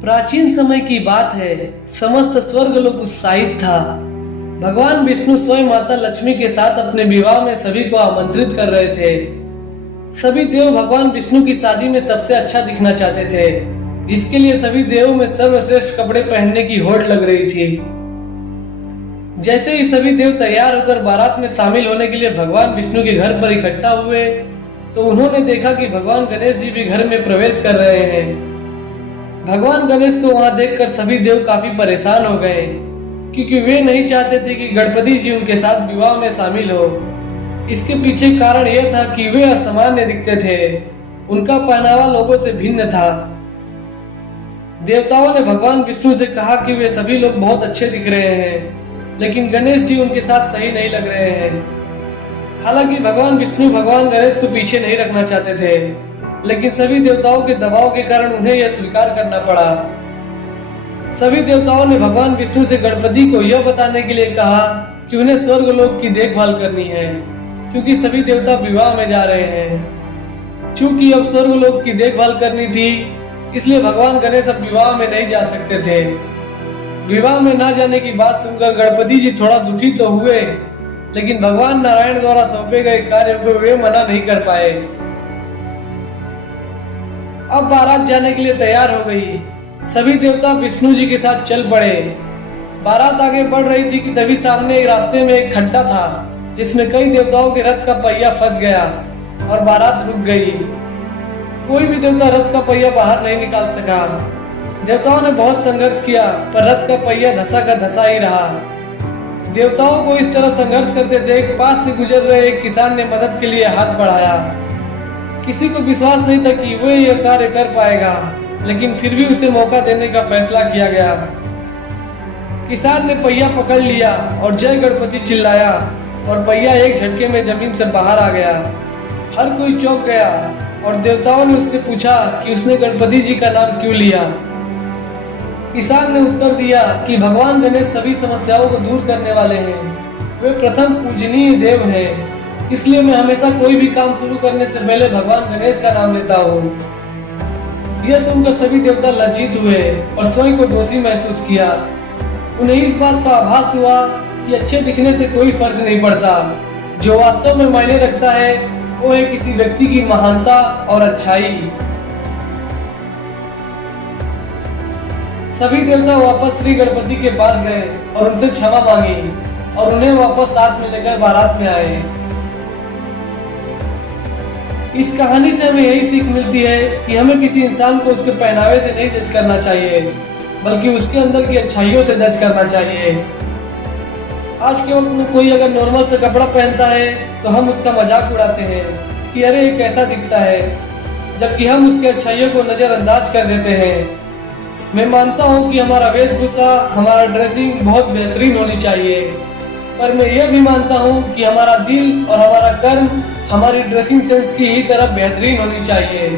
प्राचीन समय की बात है। समस्त स्वर्ग लोक उत्साहित था। भगवान विष्णु स्वयं माता लक्ष्मी के साथ अपने विवाह में सभी को आमंत्रित कर रहे थे। सभी देव भगवान विष्णु की शादी में सबसे अच्छा दिखना चाहते थे, जिसके लिए सभी देवों में सर्वश्रेष्ठ कपड़े पहनने की होड़ लग रही थी। जैसे ही सभी देव तैयार होकर बारात में शामिल होने के लिए भगवान विष्णु के घर पर इकट्ठा हुए, तो उन्होंने देखा कि भगवान गणेश जी भी घर में प्रवेश कर रहे हैं। भगवान गणेश को वहां देखकर सभी देव काफी परेशान हो गए, क्योंकि वे नहीं चाहते थे कि गणपति जी उनके साथ विवाह में शामिल हो। इसके पीछे कारण यह था कि वे असामान्य दिखते थे। उनका पहनावा लोगों से भिन्न था। देवताओं ने भगवान विष्णु से कहा कि वे सभी लोग बहुत अच्छे दिख रहे हैं, लेकिन गणेश जी उनके साथ सही नहीं लग रहे हैं। हालांकि भगवान विष्णु भगवान गणेश को पीछे नहीं रखना चाहते थे, लेकिन सभी देवताओं के दबाव के कारण उन्हें यह स्वीकार करना पड़ा। सभी देवताओं ने भगवान विष्णु से गणपति को यह बताने के लिए कहा कि उन्हें स्वर्गलोक की देखभाल करनी है, क्योंकि सभी देवता विवाह में जा रहे हैं। चूंकि अब स्वर्गलोक की देखभाल करनी थी, इसलिए भगवान गणेश अब विवाह में नहीं जा सकते थे। विवाह में ना जाने की बात सुनकर गणपति जी थोड़ा दुखी तो हुए, लेकिन भगवान नारायण द्वारा सौंपे गए कार्य को वे मना नहीं कर पाए। अब बारात जाने के लिए तैयार हो गई। सभी देवता विष्णु जी के साथ चल पड़े। बारात आगे बढ़ रही थी कि तभी सामने एक रास्ते में एक खड्डा था, जिसमें कई देवताओं के रथ का पहिया फंस गया और बारात रुक गई। कोई भी देवता रथ का पहिया बाहर नहीं निकाल सका। देवताओं ने बहुत संघर्ष किया, पर रथ का पहिया धंसा का धंसा ही रहा। देवताओं को इस तरह संघर्ष करते देख पास से गुजर रहे एक किसान ने मदद के लिए हाथ बढ़ाया। किसी को विश्वास नहीं था कि वह यह कार्य कर पाएगा, लेकिन फिर भी उसे मौका देने का फैसला किया गया। किसान ने पहिया पकड़ लिया और जय गणपति चिल्लाया, और पहिया एक झटके में जमीन से बाहर आ गया। हर कोई चौंक गया और देवताओं ने उससे पूछा कि उसने गणपति जी का नाम क्यों लिया। किसान ने उत्तर दिया कि भगवान गणेश सभी समस्याओं को दूर करने वाले हैं। वे प्रथम पूजनीय देव हैं, इसलिए मैं हमेशा कोई भी काम शुरू करने से पहले भगवान गणेश का नाम लेता हूँ। यह सुनकर सभी देवता लज्जित हुए और स्वयं को दोषी महसूस किया। उन्हें इस बात का आभास हुआ कि अच्छे दिखने से कोई फर्क नहीं पड़ता। जो वास्तव में मायने रखता है वो है किसी व्यक्ति की महानता और अच्छाई। सभी देवता वापस श्री गणपति के पास गए और उनसे क्षमा मांगी, और उन्हें वापस साथ में लेकर बारात में आए। इस कहानी से हमें यही सीख मिलती है कि हमें किसी इंसान को उसके पहनावे से नहीं जज करना चाहिए, बल्कि उसके अंदर की अच्छाइयों से जज करना चाहिए। आज के वक्त में कोई अगर नॉर्मल से कपड़ा पहनता है तो हम उसका मजाक उड़ाते हैं कि अरे ये कैसा दिखता है, जबकि हम उसके अच्छाइयों को नजरअंदाज कर देते हैं। मैं मानता हूँ कि हमारा वेशभूषा, हमारा ड्रेसिंग बहुत बेहतरीन होनी चाहिए, पर मैं यह भी मानता हूँ कि हमारा दिल और हमारा कर्म हमारी ड्रेसिंग सेंस की ही तरह बेहतरीन होनी चाहिए।